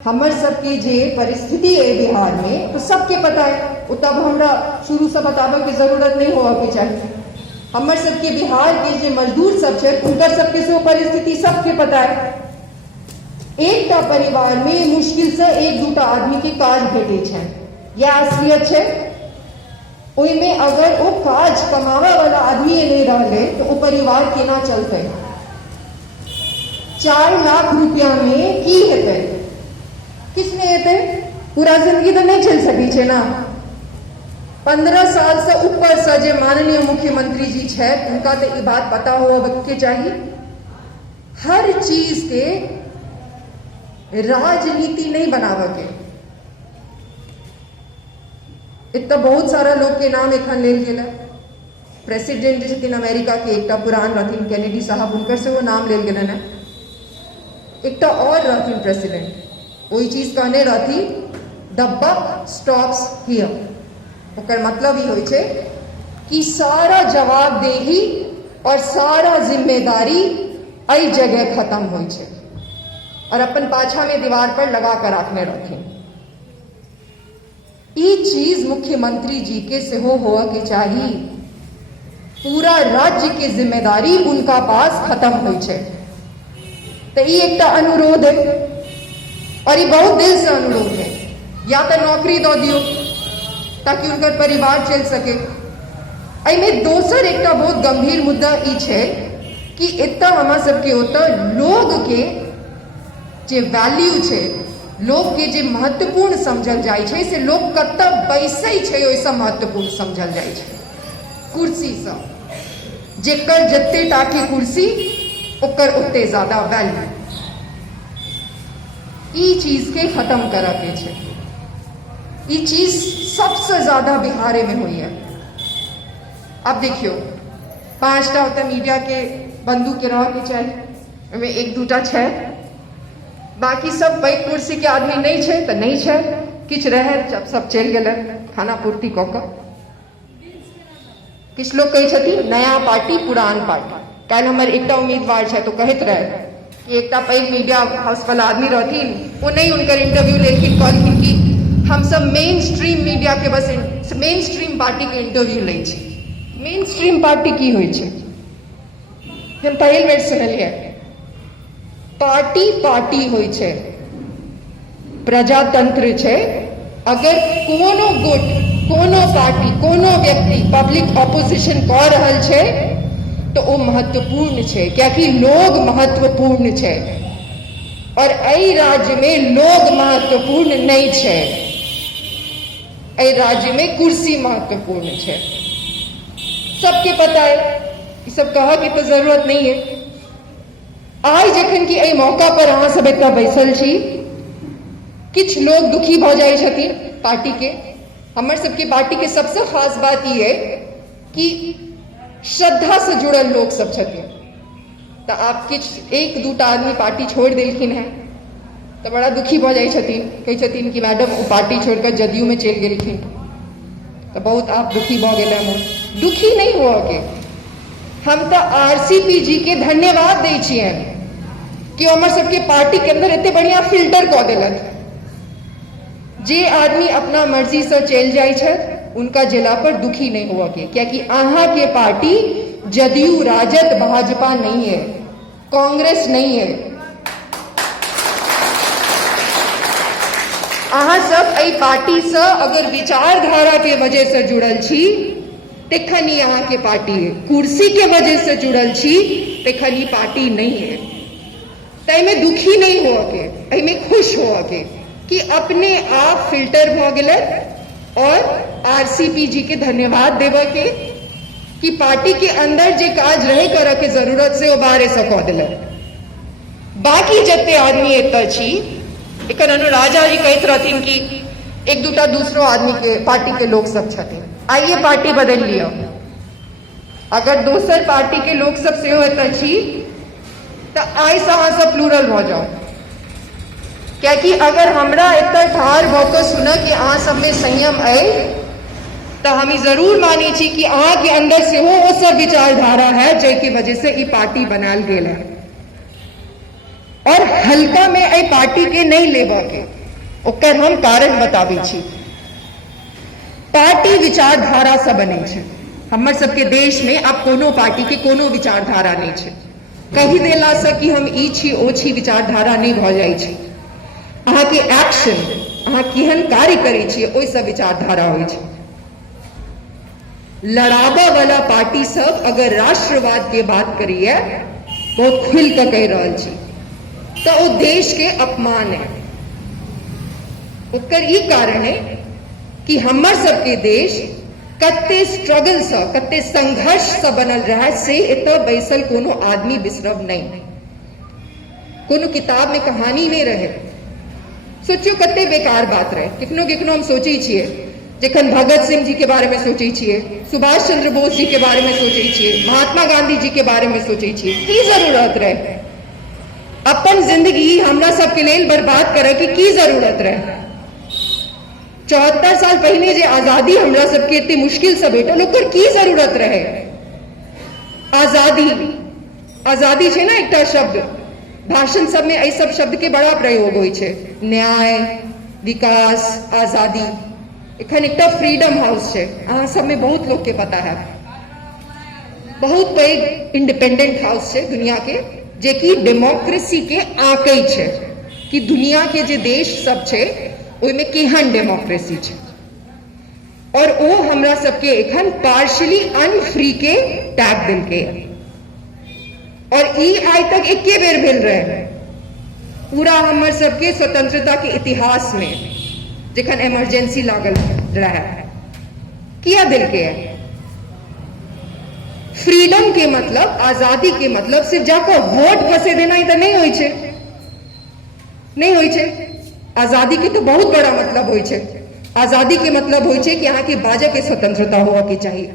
हमर सबके जे परिस्थिति है बिहार में तो सबके पता है, तब हमरा शुरू से बताबे की जरूरत नहीं होगा के चाहिए। हमर सबके बिहार के जे मजदूर सब है उनकर सबके से परिस्थिति सबके पता है। एक परिवार में मुश्किल से एक दूटा आदमी के काज भेटे छै, यह असलियत है। ओइमे अगर वो काज कमावा वाला आदमी नहीं रहे तो वो परिवार केना चलते। 4 लाख रुपया में की हेतै, किसने हेतै? पूरा जिंदगी तो नहीं चल सकी है ना। 15 साल से ऊपर से जे माननीय मुख्यमंत्री जी है उनका तो ये बात पता हो के चाहिए। हर चीज के राजनीति नहीं बनावा के। इतना बहुत सारा लोग के नाम एखन लेल गेल। प्रेसिडेंट छथिन अमेरिका के एकटा पुरान रहथिन कैनेडी साहब, उनकर से वो नाम लेल गेलन है। एकटा और रहथिन प्रेसिडेंट, वही चीज कहने रहती द बक स्टॉप्स हियर। ओकर मतलब ही होय छै कि सारा जवाबदेही और सारा जिम्मेदारी एहि जगह खत्म होय छै और अपन पाछा में दीवार पर लगा कर रखने रहथिन। ये चीज मुख्यमंत्री जी के सेहो होवा के चाहिए। पूरा राज्य के जिम्मेदारी उनका पास खत्म होय छै। तो ये एक अनुरोध है और ये बहुत दिल से अनुरोध है, या तो नौकरी दो दियो ताकि उनका परिवार चल सके। एमे दोसर एक बहुत गंभीर मुद्दा ई है कि इतना हमारा सबके होता लोग के जे वैल्यू है, लोग के जे महत्वपूर्ण समझल जाय छै से लोग कत्ता बैसै छै ओइसे महत्वपूर्ण समझल जाय छै। कुर्सी से जेकर जत्ते टाके कुर्सी ओकर उतने ज्यादा वैल्यू। ई चीज के खत्म करा के छै। ई चीज सबसे ज्यादा बिहार में हुई है। अब देखियो 5टा होता मीडिया के बंधु के रह के चाहिए, में एक दूटा छै, बाकी सब पैघ कुर्सी के आदमी नहीं छै तो नहीं छै, किछ रहे जब सब चल गए खाना पूर्ति कऽ कऽ। किछ लोग कहे छथिन नया पार्टी पुरान पार्टी। कल हमारे एकटा उम्मीदवार है तो कहत रहे कि एकटा पैघ मीडिया हाउस वाला आदमी रहथिन, वो नहीं उनकर इंटरव्यू लेकिन कहलखिन कि हम सब मेन स्ट्रीम मीडिया के बस मेन स्ट्रीम पार्टी के इंटरव्यू ले छी। मेन स्ट्रीम पार्टी की होय छै? हम पहल बेर सुनलिए। पार्टी पार्टी होय छै, प्रजातंत्र छै। अगर कोनो गुट, कोनो पार्टी, कोनो व्यक्ति पब्लिक ऑपोजिशन कऽ रहल छै तो वो महत्वपूर्ण है, क्योंकि लोग महत्वपूर्ण है और एहि राज्य में लोग महत्वपूर्ण नहीं है। एहि राज्य में कुर्सी महत्वपूर्ण है, सबके पता है। ये सब कहा की तो जरूरत नहीं है। आज जखन कि एहि मौका पर अहाँ सब एतऽ बैसल छी, किछ लोग दुखी भ जाय छथिन पार्टी के। हमर सबके पार्टी के सबसे खास बात ये है कि श्रद्धा से जुड़ल लोग सब छथिन। तो आप किछ एक दूटा आदमी पार्टी छोड़ देलखिन है तो बड़ा दुखी भ जाय छथिन, कहे छथिन कि मैडम वो पार्टी छोड़कर जदयू में चल गेलखिन तो बहुत आप दुखी भ गेल। दुखी नहीं हुआ के हम तो आरसीपी जी के धन्यवाद दै छियै कि हमर सबके पार्टी के अंदर इतने बढ़िया फिल्टर कऽ देलक। जे आदमी अपना मर्जी से चल जाय छै उनका जिला पर दुखी नहीं हुआ के, क्योंकि अहाँ के पार्टी जदयू, राजद, भाजपा नहीं है, कांग्रेस नहीं है। अहाँ सब एहि पार्टी से अगर विचारधारा के वजह से जुड़ल छी तखन ही अहाँ के पार्टी है। कुर्सी के वजह से जुड़ल छी तखन ही पार्टी नहीं है। तैमे दुखी नहीं हुआ के, एहिमे खुश हुआ के कि अपने आप फिल्टर भ गेलै और आरसीपी जी के धन्यवाद देवा के कि पार्टी के अंदर जे काज रहे करे के जरूरत से वो बाहर से कऽ देलक। बाकी जते आदमी एतऽ छी, एकर राजा जी कहत रहथिन कि एक दूटा दूसरो आदमी के पार्टी के लोग सब छथिन। आइए पार्टी बदल लियो। अगर दोसर पार्टी के लोग सब सेहो एतऽ छी तो आइ से अहाँ सब प्लूरल भ जाओ, क्योंकि अगर हमरा इतना ठार भऽ सुना कि अहाँ सब में संयम है तो हम जरूर मानी छी कि अहाँ के अंदर से वो सब विचारधारा है जैकी वजह से ये पार्टी बनाल गेल है। और हल्का में ए पार्टी के नहीं लेबा के ओकर हम कारण बताबै छी। पार्टी विचारधारा से बने छै। हमर सबके देश में अब कोनो पार्टी के कोनो विचारधारा नहीं छै। कही देला से कि हम ई छी ओ छी विचारधारा नहीं भ जाय छै। अहाँ के एक्शन, अहाँ केहन कार्य करै छियै ओहि से विचारधारा होइ छै। लड़ाबा वाला पार्टी सब अगर राष्ट्रवाद के बात करिए बहुत खुल के कह रहल छी तो वो देश के अपमान है। ओकर ई कारण है कि हमर सबके देश कते स्ट्रगल से, कते संघर्ष से बनल रहा से एत बैसल कोनो आदमी बिसरब नहीं। कोनो किताब में कहानी नहीं रहे। सोचियो कते बेकार बात रहे। कितनो कितनो हम सोची छिए, जखन भगत सिंह जी के बारे में सोची छिए, सुभाष चंद्र बोस जी के बारे में सोची छिए, महात्मा गांधी जी के बारे में सोची छिए, की जरूरत रहे अपन जिंदगी हमरा सबके लेल बर्बाद करे की जरूरत रहे। 74 साल पहले जे आजादी हमरा सबके इतनी मुश्किल से भेटल ओकर की जरूरत रहे। आजादी, आजादी छै ना एकटा शब्द, भाषण सब में एहि सब शब्द के बड़ा प्रयोग होइ छै। न्याय, विकास, आजादी। एखन एकटा फ्रीडम हाउस छै, अहाँ सब में बहुत लोग के पता है, बहुत पैघ इंडिपेंडेंट हाउस छै दुनिया के, जे कि डेमोक्रेसी के आंकै छै कि दुनिया के जे देश सब छै ओहिमे केहन डेमोक्रेसी छै। और वो हमरा सबके एखन पार्शली अनफ्री के टैग देलकै। और ई आइ तक एके बेर भेल रहे पूरा हमर सबके स्वतंत्रता के इतिहास में, जखन इमरजेंसी लागल रहे। किया देलकै है? फ्रीडम के मतलब, आजादी के मतलब सिर्फ जाकर वोट बसे देना ही तो नहीं होई छे, नहीं होई छे। आजादी के तो बहुत बड़ा मतलब होई छे। आजादी के मतलब होई छे कि अहाँ के बाजा के स्वतंत्रता होवा के चाहिए।